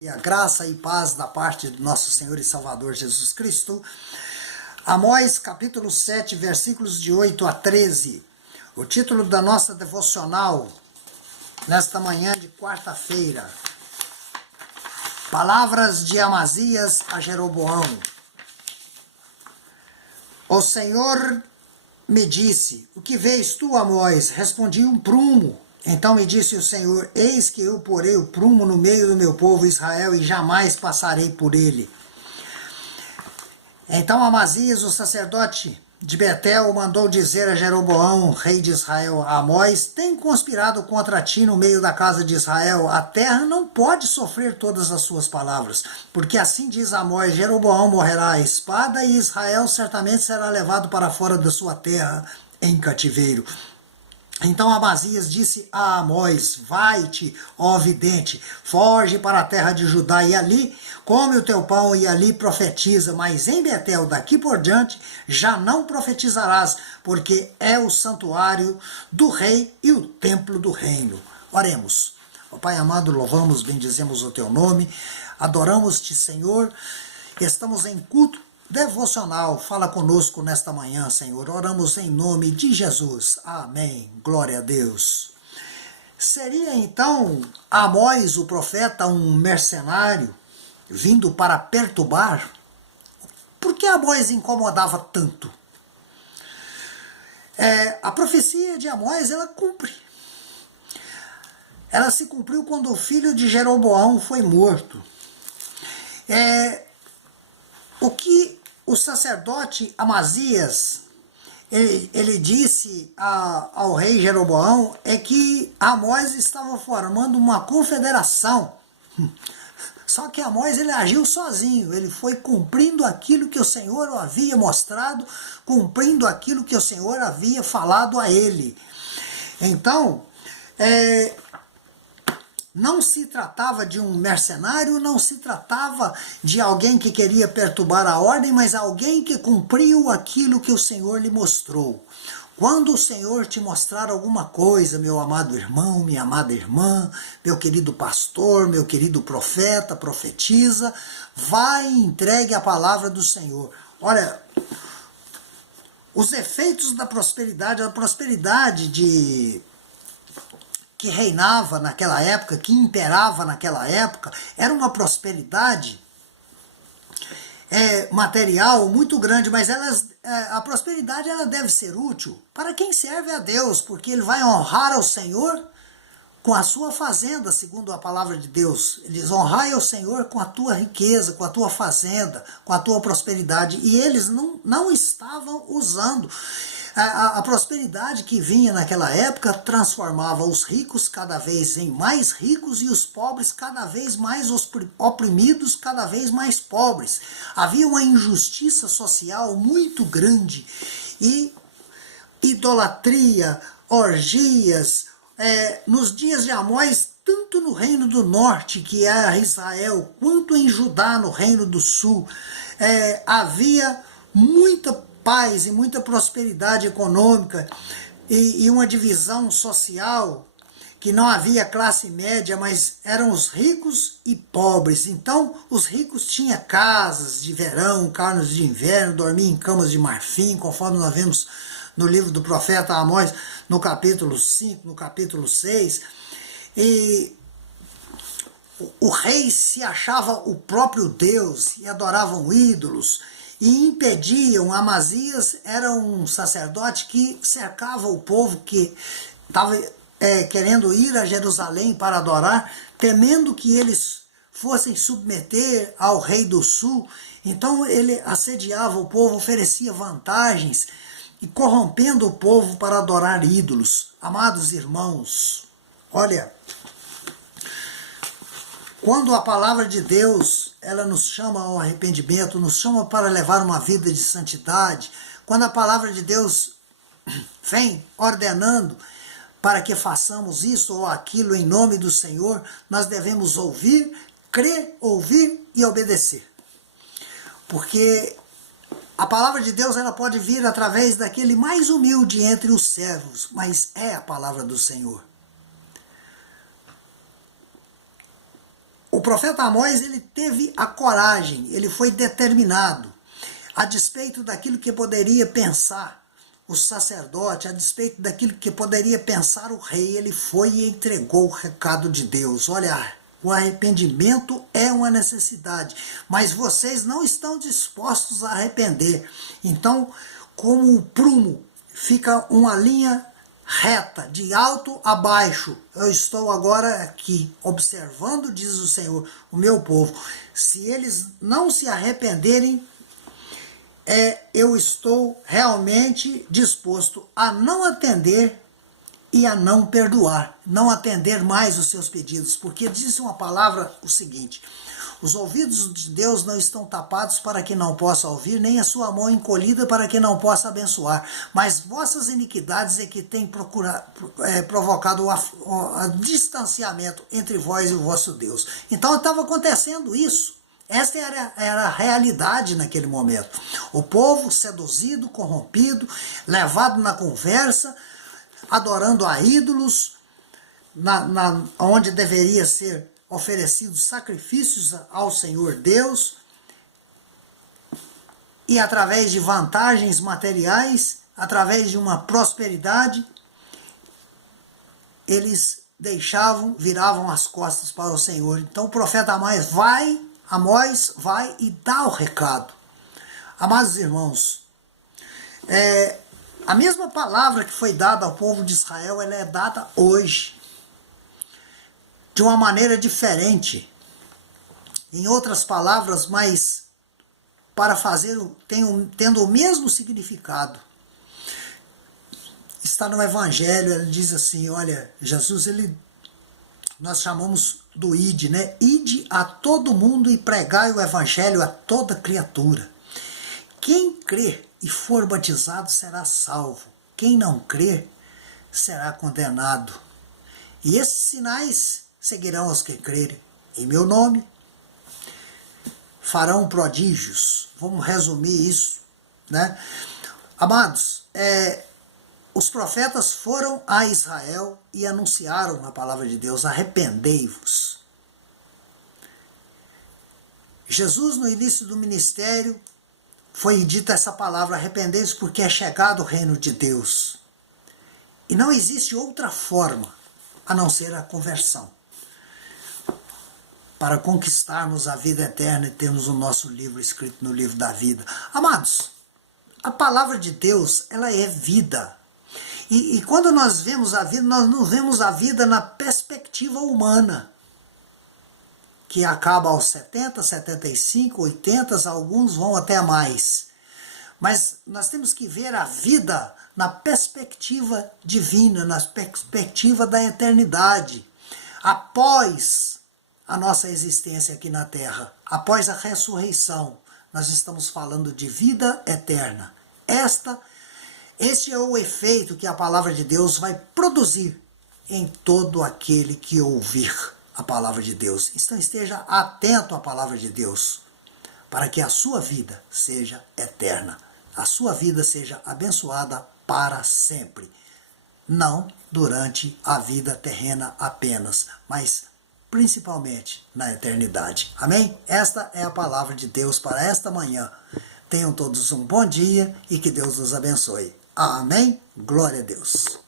E a graça e paz da parte do nosso Senhor e Salvador Jesus Cristo. Amós capítulo 7, versículos de 8 a 13. O título da nossa devocional nesta manhã de quarta-feira. Palavras de Amazias a Jeroboão. O Senhor me disse: o que vês tu, Amós? Respondi: um prumo. Então me disse o Senhor: eis que eu porei o prumo no meio do meu povo Israel e jamais passarei por ele. Então Amazias, o sacerdote de Betel, mandou dizer a Jeroboão, rei de Israel: Amós tem conspirado contra ti no meio da casa de Israel. A terra não pode sofrer todas as suas palavras, porque assim diz Amós: Jeroboão morrerá à espada e Israel certamente será levado para fora da sua terra em cativeiro. Então Amazias disse a Amós: vai-te, ó vidente, foge para a terra de Judá e ali come o teu pão e ali profetiza, mas em Betel daqui por diante já não profetizarás, porque é o santuário do rei e o templo do reino. Oremos. Ó Pai amado, louvamos, bendizemos o teu nome, adoramos-te, Senhor, estamos em culto devocional. Fala conosco nesta manhã, Senhor. Oramos em nome de Jesus. Amém. Glória a Deus. Seria então Amós, o profeta, um mercenário vindo para perturbar? Por que Amós incomodava tanto? A profecia de Amós, ela cumpre. Ela se cumpriu quando o filho de Jeroboão foi morto. O que o sacerdote Amazias, ele disse ao rei Jeroboão é que Amós estava formando uma confederação. Só que Amós, ele agiu sozinho, ele foi cumprindo aquilo que o Senhor havia mostrado, cumprindo aquilo que o Senhor havia falado a ele. Então, não se tratava de um mercenário, não se tratava de alguém que queria perturbar a ordem, mas alguém que cumpriu aquilo que o Senhor lhe mostrou. Quando o Senhor te mostrar alguma coisa, meu amado irmão, minha amada irmã, meu querido pastor, meu querido profeta, profetiza, vai e entregue a palavra do Senhor. Olha, os efeitos da prosperidade, a prosperidade que reinava naquela época, que imperava naquela época, era uma prosperidade material muito grande, mas a prosperidade ela deve ser útil para quem serve a Deus, porque ele vai honrar ao Senhor com a sua fazenda, segundo a palavra de Deus. Ele diz: honrai ao Senhor com a tua riqueza, com a tua fazenda, com a tua prosperidade. E eles não estavam usando. A prosperidade que vinha naquela época transformava os ricos cada vez em mais ricos e os pobres cada vez mais oprimidos, cada vez mais pobres. Havia uma injustiça social muito grande e idolatria, orgias. Nos dias de Amós, tanto no reino do norte, que era Israel, quanto em Judá, no reino do sul, havia muita paz e muita prosperidade econômica e uma divisão social, que não havia classe média, mas eram os ricos e pobres. Então os ricos tinham casas de verão, carros de inverno, dormiam em camas de marfim, conforme nós vemos no livro do profeta Amós, no capítulo 5, no capítulo 6, e o rei se achava o próprio Deus e adoravam ídolos, e impediam. Amazias era um sacerdote que cercava o povo que estava querendo ir a Jerusalém para adorar, temendo que eles fossem submeter ao rei do sul. Então ele assediava o povo, oferecia vantagens e corrompendo o povo para adorar ídolos. Amados irmãos, olha, quando a palavra de Deus, ela nos chama ao arrependimento, nos chama para levar uma vida de santidade, quando a palavra de Deus vem ordenando para que façamos isso ou aquilo em nome do Senhor, nós devemos ouvir, crer, ouvir e obedecer. Porque a palavra de Deus, ela pode vir através daquele mais humilde entre os servos, mas é a palavra do Senhor. o profeta Amós, ele teve a coragem, ele foi determinado, a despeito daquilo que poderia pensar o sacerdote, a despeito daquilo que poderia pensar o rei, ele foi e entregou o recado de Deus. Olha, o arrependimento é uma necessidade, mas vocês não estão dispostos a arrepender. Então, como o prumo fica uma linha reta, de alto a baixo, eu estou agora aqui observando, diz o Senhor, o meu povo. Se eles não se arrependerem, eu estou realmente disposto a não atender e a não perdoar, não atender mais os seus pedidos, porque diz uma palavra o seguinte: os ouvidos de Deus não estão tapados para que não possa ouvir, nem a sua mão encolhida para que não possa abençoar, mas vossas iniquidades é que têm provocado o distanciamento entre vós e o vosso Deus. Então estava acontecendo isso. Esta era a realidade naquele momento. O povo seduzido, corrompido, levado na conversa, adorando a ídolos, onde deveria ser oferecidos sacrifícios ao Senhor Deus, e através de vantagens materiais, através de uma prosperidade, eles viravam as costas para o Senhor. Então o profeta Amós vai e dá o recado. Amados irmãos, a mesma palavra que foi dada ao povo de Israel, ela é dada hoje, de uma maneira diferente. Em outras palavras, mas para fazer, tendo o mesmo significado. Está no Evangelho, ele diz assim, olha, Jesus, nós chamamos do ide, né? Ide a todo mundo e pregai o Evangelho a toda criatura. Quem crer e for batizado será salvo. Quem não crer será condenado. E esses sinais seguirão os que crerem. Em meu nome farão prodígios. Vamos resumir isso, né? Amados, os profetas foram a Israel e anunciaram a palavra de Deus: arrependei-vos. Jesus, no início do ministério, foi dita essa palavra: arrependei-vos, porque é chegado o reino de Deus. E não existe outra forma a não ser a conversão, para conquistarmos a vida eterna e termos o nosso livro escrito no livro da vida. Amados, a palavra de Deus, ela é vida. E quando nós vemos a vida, nós não vemos a vida na perspectiva humana, que acaba aos 70, 75, 80, alguns vão até mais. Mas nós temos que ver a vida na perspectiva divina, na perspectiva da eternidade. Após a nossa existência aqui na Terra, após a ressurreição, nós estamos falando de vida eterna. Este é o efeito que a palavra de Deus vai produzir em todo aquele que ouvir a palavra de Deus. Então esteja atento à palavra de Deus, para que a sua vida seja eterna, a sua vida seja abençoada para sempre. Não durante a vida terrena apenas, mas principalmente na eternidade. Amém? Esta é a palavra de Deus para esta manhã. Tenham todos um bom dia e que Deus nos abençoe. Amém? Glória a Deus.